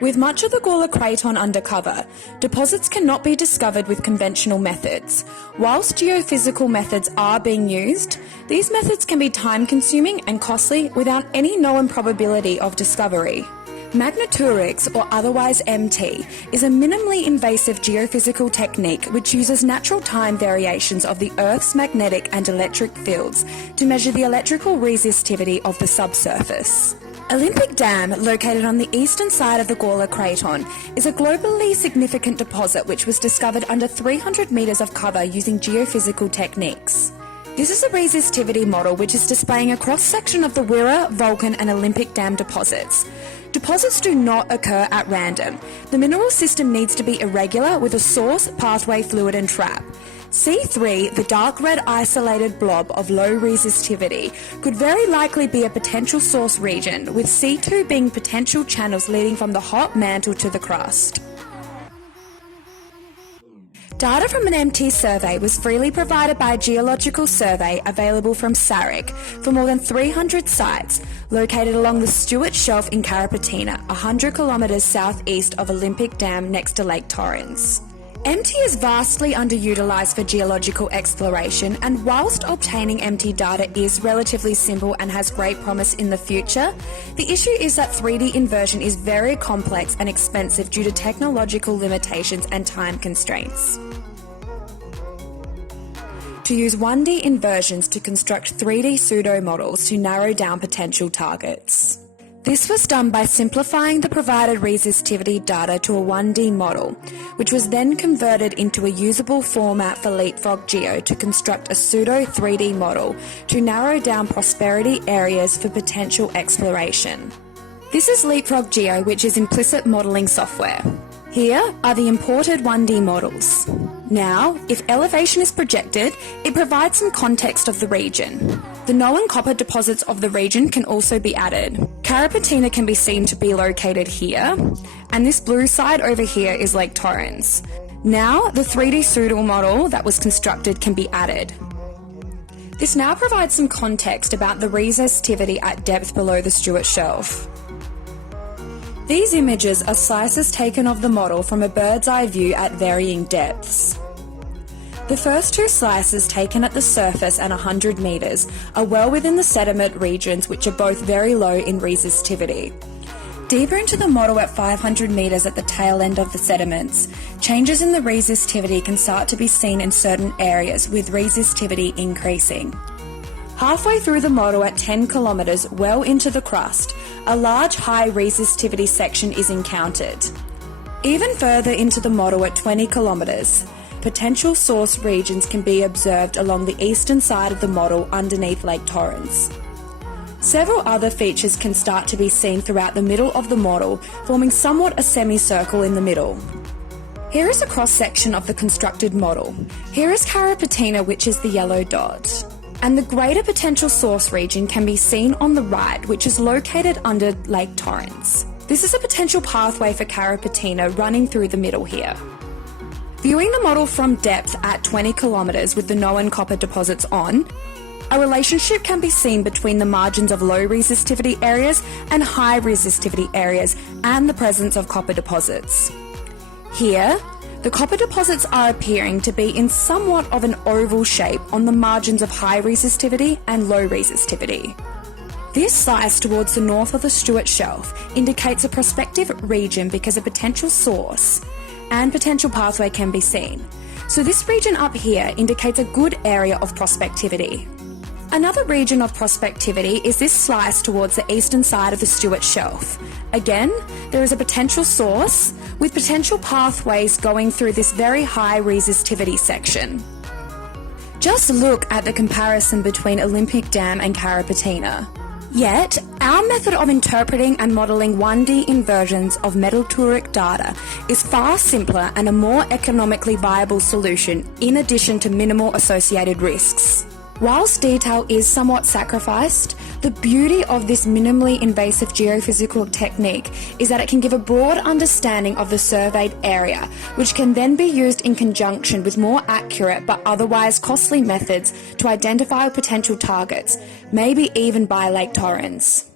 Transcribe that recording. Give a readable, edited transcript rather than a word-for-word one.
With much of the Gawler Craton undercover, deposits cannot be discovered with conventional methods. Whilst geophysical methods are being used, these methods can be time-consuming and costly without any known probability of discovery. Magnetourics, or otherwise MT, is a minimally invasive geophysical technique which uses natural time variations of the Earth's magnetic and electric fields to measure the electrical resistivity of the subsurface. Olympic Dam, located on the eastern side of the Gawler Craton, is a globally significant deposit which was discovered under 300 metres of cover using geophysical techniques. This is a resistivity model which is displaying a cross-section of the Wirra, Vulcan and Olympic Dam deposits. Deposits do not occur at random. The mineral system needs to be irregular with a source, pathway, fluid and trap. C3, the dark red isolated blob of low resistivity, could very likely be a potential source region, with C2 being potential channels leading from the hot mantle to the crust. Data from an MT survey was freely provided by a geological survey available from SARIC for more than 300 sites located along the Stuart Shelf in Carrapateena, 100 kilometres southeast of Olympic Dam next to Lake Torrens. MT is vastly underutilised for geological exploration, and whilst obtaining MT data is relatively simple and has great promise in the future, the issue is that 3D inversion is very complex and expensive due to technological limitations and time constraints. To use 1D inversions to construct 3D pseudo models to narrow down potential targets. This was done by simplifying the provided resistivity data to a 1D model, which was then converted into a usable format for Leapfrog Geo to construct a pseudo 3D model to narrow down prosperity areas for potential exploration. This is Leapfrog Geo, which is implicit modelling software. Here are the imported 1D models. Now, if elevation is projected, it provides some context of the region. The known copper deposits of the region can also be added. Carrapateena can be seen to be located here, and this blue side over here is Lake Torrens. Now, the 3D pseudo model that was constructed can be added. This now provides some context about the resistivity at depth below the Stuart Shelf. These images are slices taken of the model from a bird's eye view at varying depths. The first two slices, taken at the surface at 100 metres, are well within the sediment regions, which are both very low in resistivity. Deeper into the model at 500 metres at the tail end of the sediments, changes in the resistivity can start to be seen in certain areas, with resistivity increasing. Halfway through the model at 10 kilometres well into the crust, a large high resistivity section is encountered. Even further into the model at 20 kilometres, potential source regions can be observed along the eastern side of the model underneath Lake Torrens. Several other features can start to be seen throughout the middle of the model, forming somewhat a semicircle in the middle. Here is a cross-section of the constructed model. Here is Carrapateena, which is the yellow dot. And the greater potential source region can be seen on the right, which is located under Lake Torrens. This is a potential pathway for Carrapateena running through the middle here. Viewing the model from depth at 20 kilometres with the known copper deposits on, a relationship can be seen between the margins of low resistivity areas and high resistivity areas and the presence of copper deposits. Here, the copper deposits are appearing to be in somewhat of an oval shape on the margins of high resistivity and low resistivity. This slice towards the north of the Stuart Shelf indicates a prospective region because a potential source and potential pathway can be seen. So this region up here indicates a good area of prospectivity. Another region of prospectivity is this slice towards the eastern side of the Stuart Shelf. Again, there is a potential source with potential pathways going through this very high resistivity section. Just look at the comparison between Olympic Dam and Carrapateena. Yet, our method of interpreting and modelling 1D inversions of metalturic data is far simpler and a more economically viable solution, in addition to minimal associated risks. Whilst detail is somewhat sacrificed, the beauty of this minimally invasive geophysical technique is that it can give a broad understanding of the surveyed area, which can then be used in conjunction with more accurate but otherwise costly methods to identify potential targets, maybe even by Lake Torrens.